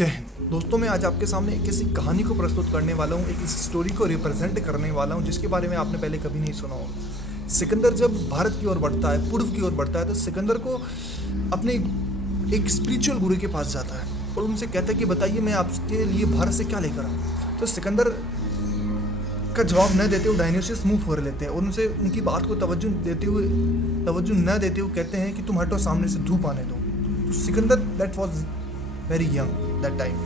जय हिंद दोस्तों। मैं आज आपके सामने एक ऐसी कहानी को प्रस्तुत करने वाला हूँ, एक स्टोरी को रिप्रेजेंट करने वाला हूँ जिसके बारे में आपने पहले कभी नहीं सुना होगा। सिकंदर जब भारत की ओर बढ़ता है, पूर्व की ओर बढ़ता है, तो सिकंदर को अपने एक स्पिरिचुअल गुरु के पास जाता है और उनसे कहता है कि बताइए मैं आपके लिए भारत से क्या लेकर आऊँ। तो सिकंदर का जवाब न देते हुए डायनोसियस मुंह फोड़ लेते हैं और उनसे उनकी बात को तवज्जो न देते हुए कहते हैं कि तुम हटो, सामने से धूप आने दो। तो Sikandar that was very young that time.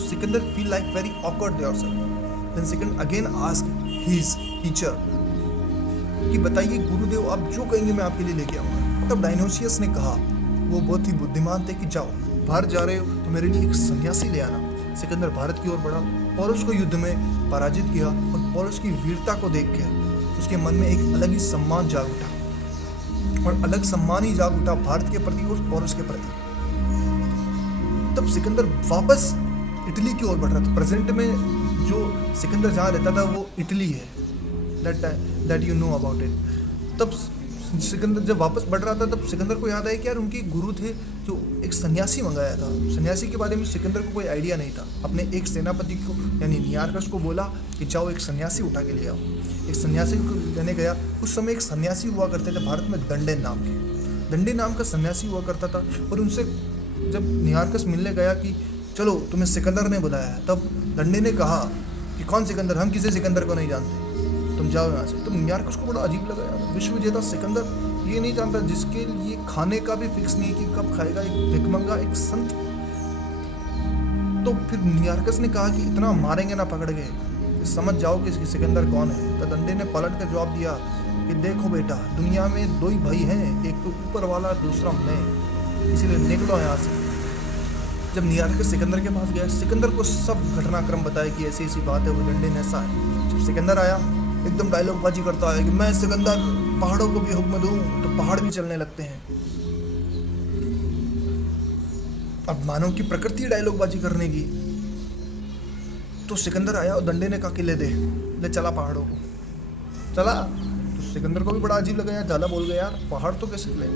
Sikandar feel like very awkward yourself. Then Sikandar again asked his teacher कि बताइए गुरुदेव, आप जो कहेंगे मैं आपके लिए लेके आऊँगा। तब डायनोसियस ने कहा, वो बहुत ही बुद्धिमान थे, कि जाओ, बाहर जा रहे हो तो मेरे लिए एक सन्यासी ले आना। सिकंदर भारत की ओर बढ़ा, पौलुस को युद्ध में पराजित किया और पौलुस की वीरता को देख कर उसके मन में एक अलग ही सम्मान जाग उठा और अलग सम्मान ही जाग उठा भारत के प्रति और पौलुस के प्रति। तब सिकंदर वापस इटली की ओर बढ़ रहा था। प्रेजेंट में जो सिकंदर जहाँ रहता था वो इटली है, that you know about it. तब सिकंदर जब वापस बढ़ रहा था तब सिकंदर को याद आया कि यार उनके गुरु थे जो एक सन्यासी मंगाया था। सन्यासी के बारे में सिकंदर को कोई आइडिया नहीं था। अपने एक सेनापति को यानी नियारकस को बोला कि जाओ एक सन्यासी उठा के ले आओ। एक सन्यासी को लेने गया। उस समय एक सन्यासी हुआ करते थे भारत में, दंडे नाम का सन्यासी हुआ करता था। और उनसे जब नियारकस मिलने गया कि चलो तुम्हें सिकंदर ने बुलाया है, तब दंडे ने कहा कि कौन सिकंदर, हम किसी सिकंदर को नहीं जानते, तुम जाओ यहाँ से। तो नियारकस को बड़ा अजीब लगा, यार विश्व विजेता सिकंदर ये नहीं जानता जिसके लिए खाने का भी फिक्स नहीं है कि कब खाएगा, एक भिखमंगा, एक संत। तो फिर नियारकस ने कहा कि इतना मारेंगे ना पकड़ के, समझ जाओ कि इसकी सिकंदर कौन है। तो दंडे ने पलट कर जवाब दिया कि देखो बेटा, दुनिया में दो ही भाई हैं, एक तो ऊपर वाला, दूसरा मैं, इसीलिए निकलो यहाँ से। जब नियारकस सिकंदर के पास गया, सिकंदर को सब घटनाक्रम बताया कि ऐसी ऐसी बात है, वो दंडे ने ऐसा है। जब सिकंदर आया एकदम डायलॉग बाजी करता है कि मैं सिकंदर पहाड़ों को भी हुक्म दूं तो पहाड़ भी चलने लगते हैं। अब मानव की प्रकृति डायलॉग बाजी करने की। तो सिकंदर आया और दंडे ने कहा कि ले चला पहाड़ों को, चला। तो सिकंदर को भी बड़ा अजीब लगा, यार ज़्यादा बोल गया, यार पहाड़ तो कैसे चले।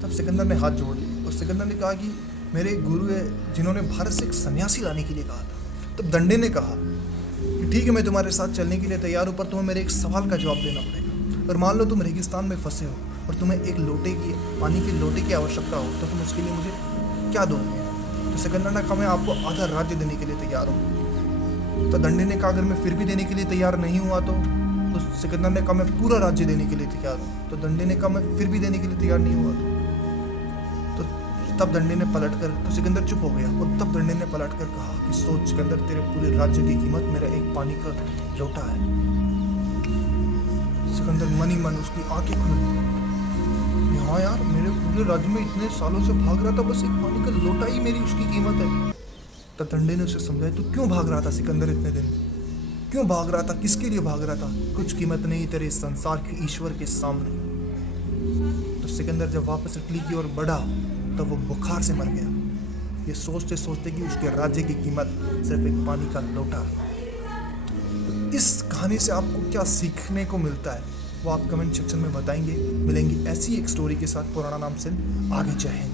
तब सिकंदर ने हाथ जोड़ लिए और सिकंदर ने कहा कि मेरे गुरु है जिन्होंने भारत से एक सन्यासी लाने के लिए कहा था। तब दंडे ने कहा कि ठीक है, मैं तुम्हारे साथ चलने के लिए तैयार हूँ, पर तुम्हें मेरे एक सवाल का जवाब देना पड़ेगा। और मान लो तुम रेगिस्तान में फंसे हो और तुम्हें एक पानी के लोटे की आवश्यकता हो, तो तुम उसके लिए मुझे क्या दोगे। तो सिकंदर ने कहा मैं आपको आधा राज्य देने के लिए तैयार हूँ। तो दंडे ने कहा अगर मैं फिर भी देने के लिए तैयार नहीं हुआ तो सिकंदर ने कहा मैं पूरा राज्य देने के लिए तैयार हूँ। तो दंडे ने कहा मैं फिर भी देने के लिए तैयार नहीं हुआ तो तब दंडे ने पलट कर, तो सिकंदर चुप हो गया। और तब दंडे ने पलट कर कहा कि सोच सिकंदर, तेरे पूरे राज्य की कीमत मेरा एक पानी का लोटा है। सिकंदर मन ही मन उसकी आंखें खुल गई, हाँ यार, मेरे पूरे राज्य में इतने सालों से भाग रहा था, बस एक पानी का लोटा ही मेरी उसकी कीमत है। तब दंडे ने उसे समझाया, तू क्यों भाग रहा था सिकंदर, इतने दिन क्यों भाग रहा था, किसके लिए भाग रहा था। कुछ कीमत नहीं तेरे संसार के ईश्वर के सामने। तो सिकंदर जब वापस इटली की ओर बढ़ा तब वो बुखार से मर गया, ये सोचते सोचते कि उसके राज्य की कीमत सिर्फ एक पानी का लोटा है। तो इस कहानी से आपको क्या सीखने को मिलता है वो आप कमेंट सेक्शन में बताएंगे। मिलेंगे ऐसी एक स्टोरी के साथ। पुराना नाम सिंह, आगे जय हिंद।